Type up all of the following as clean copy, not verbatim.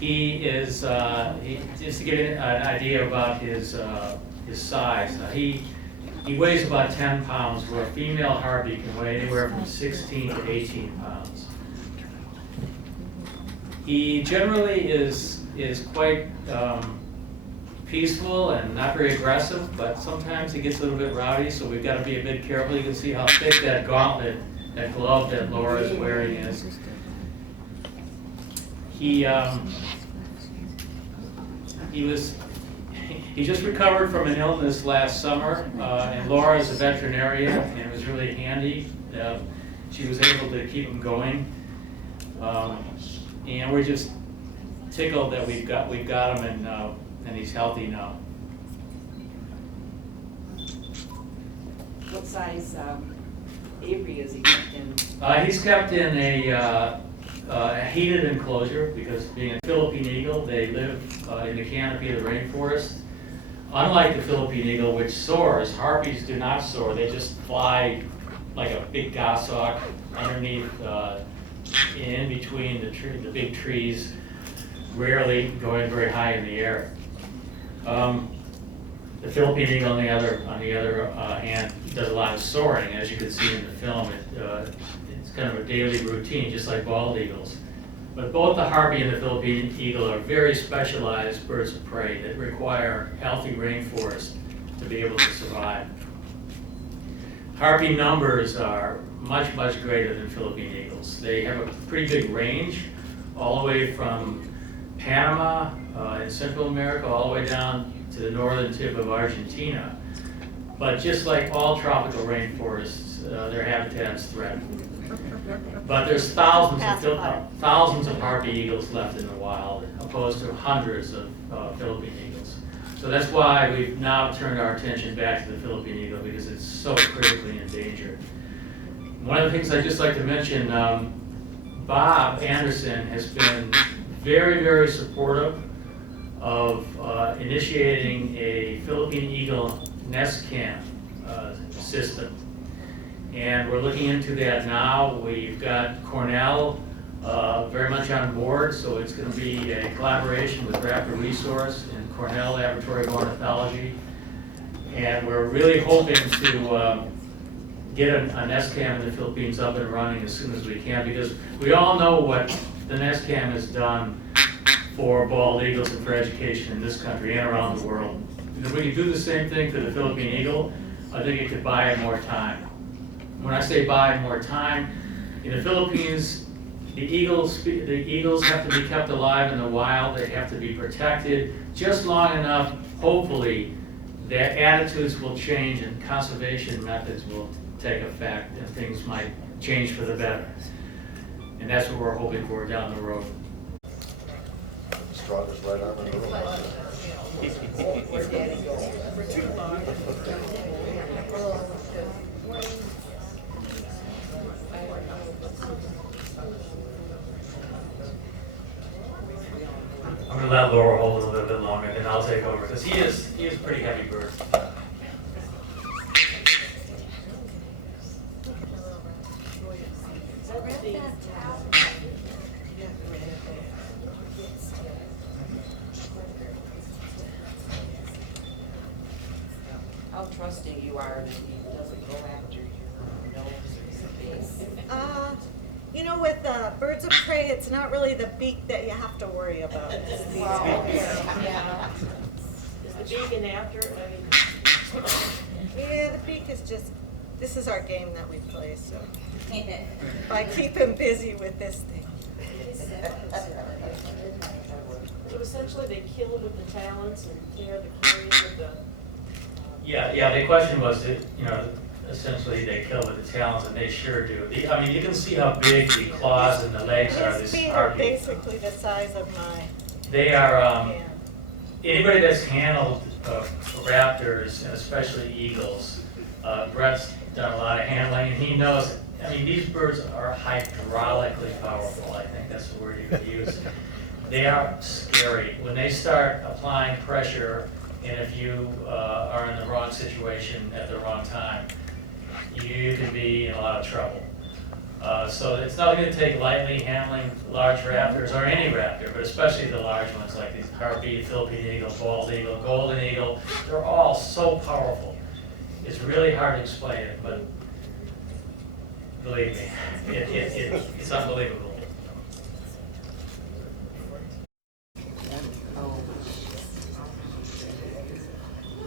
Just to give you an idea about his size, he weighs about 10 pounds, where a female Harpy can weigh anywhere from 16 to 18 pounds. He generally is quite peaceful and not very aggressive, but sometimes he gets a little bit rowdy, so we've got to be a bit careful. You can see how thick that gauntlet, that glove that Laura is wearing is. He just recovered from an illness last summer, and Laura is a veterinarian, and it was really handy. She was able to keep him going, and we're just tickled that we've got him, and he's healthy now. What size aviary is he kept in? He's kept in a heated enclosure, because being a Philippine eagle, they live in the canopy of the rainforest. Unlike the Philippine eagle, which soars, Harpies do not soar. They just fly like a big goshawk underneath, in between the big trees, rarely going very high in the air. The Philippine eagle, on the other hand, does a lot of soaring, as you can see in the film. It's kind of a daily routine, just like bald eagles. But both the Harpy and the Philippine eagle are very specialized birds of prey that require healthy rainforest to be able to survive. Harpy numbers are much, much greater than Philippine eagles. They have a pretty big range, all the way from Panama in Central America, all the way down to the northern tip of Argentina. But just like all tropical rainforests, their habitat is threatened. But there's thousands of Harpy eagles left in the wild, opposed to hundreds of Philippine eagles. So that's why we've now turned our attention back to the Philippine eagle, because it's so critically endangered. One of the things I'd just like to mention, Bob Anderson has been very, very supportive of initiating a Philippine eagle nest cam system. And we're looking into that now. We've got Cornell very much on board, so it's going to be a collaboration with Raptor Resource and Cornell Laboratory of Ornithology. And we're really hoping to get a nest cam in the Philippines up and running as soon as we can, because we all know what the nest cam has done for bald eagles and for education in this country and around the world. And if we could do the same thing for the Philippine eagle, I think it could buy it more time. When I say buy more time, in the Philippines, the eagles have to be kept alive in the wild. They have to be protected just long enough, hopefully, that attitudes will change and conservation methods will take effect, and things might change for the better. And that's what we're hoping for down the road. Struck us right on the road. Where Daddy goes? For too long. I'm going to let Laura hold a little bit longer, then I'll take over, because he is a pretty heavy bird. How trusting you are that he doesn't go after your nose or your face? You know, with birds of prey, it's not really the beak that you have to worry about. Well, yeah. Is the beak an after? Yeah, the beak is just, this is our game that we play, so if I keep him busy with this thing. So essentially they kill with the talons and tear the carrion with the... Yeah, the question was, essentially they kill with the talons, and they sure do. I mean, you can see how big the claws and the legs are. His feet are basically the size of my They are, hand. anybody that's handled raptors, and especially eagles, Brett's done a lot of handling, and he knows, I mean, these birds are hydraulically powerful, I think that's the word you could use. They are scary. When they start applying pressure, and if you are in the wrong situation at the wrong time, you can be in a lot of trouble. So it's nothing to take lightly handling large raptors, or any raptor, but especially the large ones like these Harpy, Philippine eagle, bald eagle, golden eagle. They're all so powerful. It's really hard to explain it, but believe me, it's unbelievable.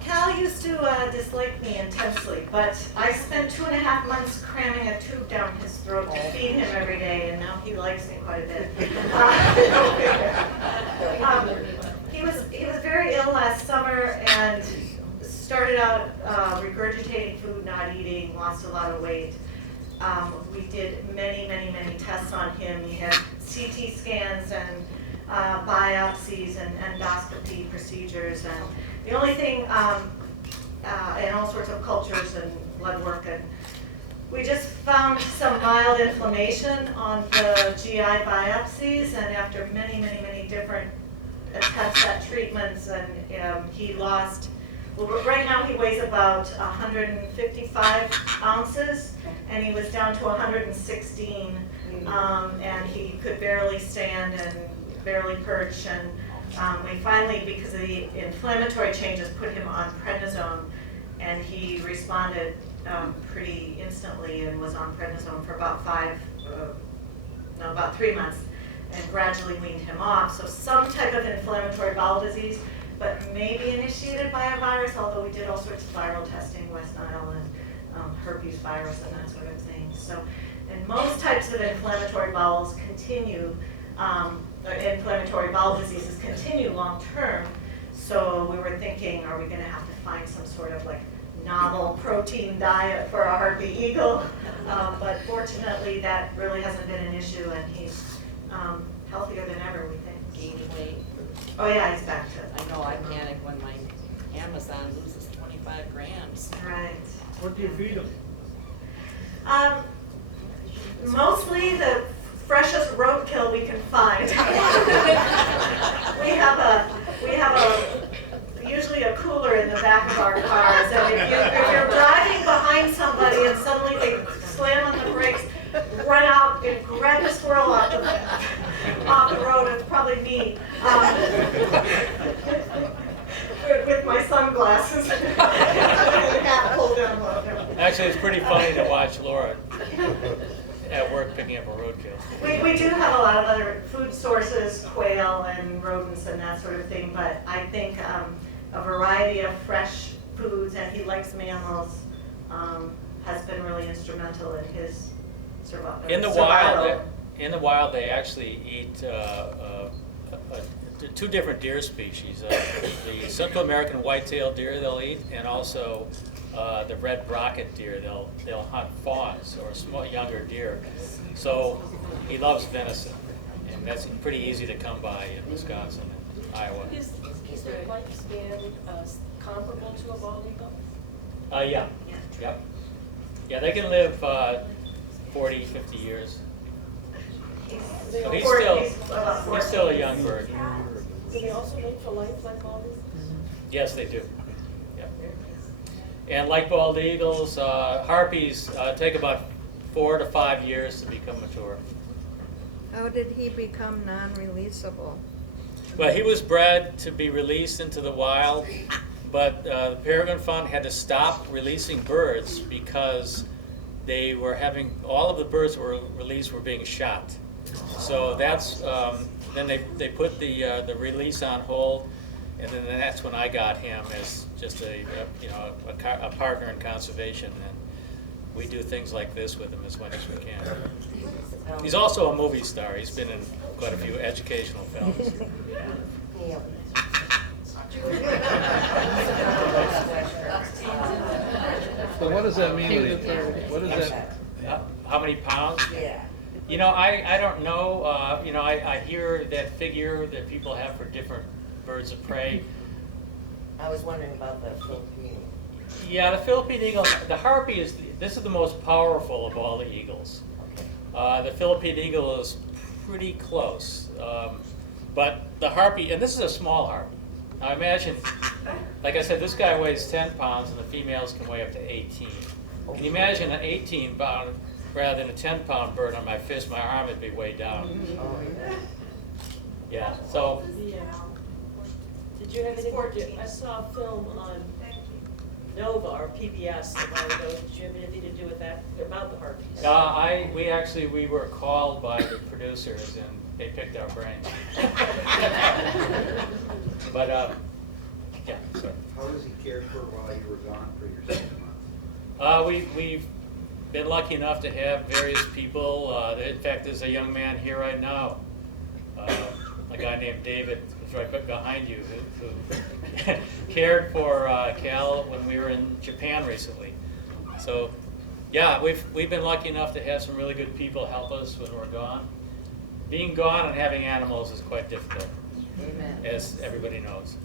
Cal used to dislike me intensely, but I spent 2.5 months cramming a tube down his throat to feed him every day, and now he likes me quite a bit. He was very ill last summer and started out regurgitating food, not eating, lost a lot of weight. We did many tests on him. He had CT scans and biopsies and endoscopy procedures, and the only thing, and all sorts of cultures and blood work, and we just found some mild inflammation on the GI biopsies, and after many different attempts at treatments, and he lost, well, right now he weighs about 155 ounces, and he was down to 116, and he could barely stand and barely perch, and we finally, because of the inflammatory changes, put him on prednisone, and he responded pretty instantly and was on prednisone for about 3 months, and gradually weaned him off. So some type of inflammatory bowel disease, but maybe initiated by a virus, although we did all sorts of viral testing, West Nile and herpes virus and that sort of thing. So, and most types of inflammatory bowels continue, inflammatory bowel diseases continue long term. So we were thinking, are we going to have to find some sort of like novel protein diet for a Harpy eagle? But fortunately, that really hasn't been an issue, and he's healthier than ever, we think. Gaining weight. Oh yeah, he's back to. I know I panic when my Amazon loses 25 grams. Right. What do you feed them? Mostly the freshest roadkill we can find. we have usually a cooler in the back of our cars, and if you're driving behind somebody and suddenly they slam on the brakes, run out and grab the squirrel off the road. It's probably me. With my sunglasses and hat pulled down low. Actually, it's pretty funny to watch Laura at work picking up a roadkill. We do have a lot of other food sources, quail and rodents and that sort of thing, but I think a variety of fresh foods, and he likes mammals, has been really instrumental in his survival. In the wild, they actually eat two different deer species. The Central American white-tailed deer they'll eat, and also the red brocket deer. They'll hunt fawns or small younger deer. So he loves venison, and that's pretty easy to come by in Wisconsin and Iowa. Is their lifespan comparable to a bald eagle? Yeah. Yep. Yeah, they can live 40, 50 years. So he's still a young bird. Do they also live for life like bald eagles? Yes, they do. Yep. And like bald eagles, harpies take about 4 to 5 years to become mature. How did he become non-releasable? Well, he was bred to be released into the wild, but the Peregrine Fund had to stop releasing birds because they were having, all of the birds that were released were being shot. So that's, then they put the release on hold, and then that's when I got him as just a partner in conservation, and we do things like this with him as much as we can. He's also a movie star. He's been in quite a few educational films. So what does that mean? What is that? How many pounds? Yeah. You know, I don't know. I hear that figure that people have for different birds of prey. I was wondering about the Philippine. Yeah, the Philippine eagle, the Harpy this is the most powerful of all the eagles. The Philippine eagle is pretty close. But the Harpy, and this is a small Harpy. Now imagine, like I said, this guy weighs 10 pounds and the females can weigh up to 18. Can you imagine an 18-pound rather than a 10-pound bird on my fist, my arm would be way down. Yeah, so, Did you have He's anything, 14. I saw a film on Thank you. Nova or PBS a while ago, did you have anything to do with that, about the harpies? we were called by the producers and they picked our brains. But, yeah, sorry. How does he care for while you were gone for your 6 months? We've been lucky enough to have various people. In fact, there's a young man here right now, a guy named David, who's right behind you, who cared for Cal when we were in Japan recently. So, yeah, we've been lucky enough to have some really good people help us when we're gone. Being gone and having animals is quite difficult, Amen. as everybody knows.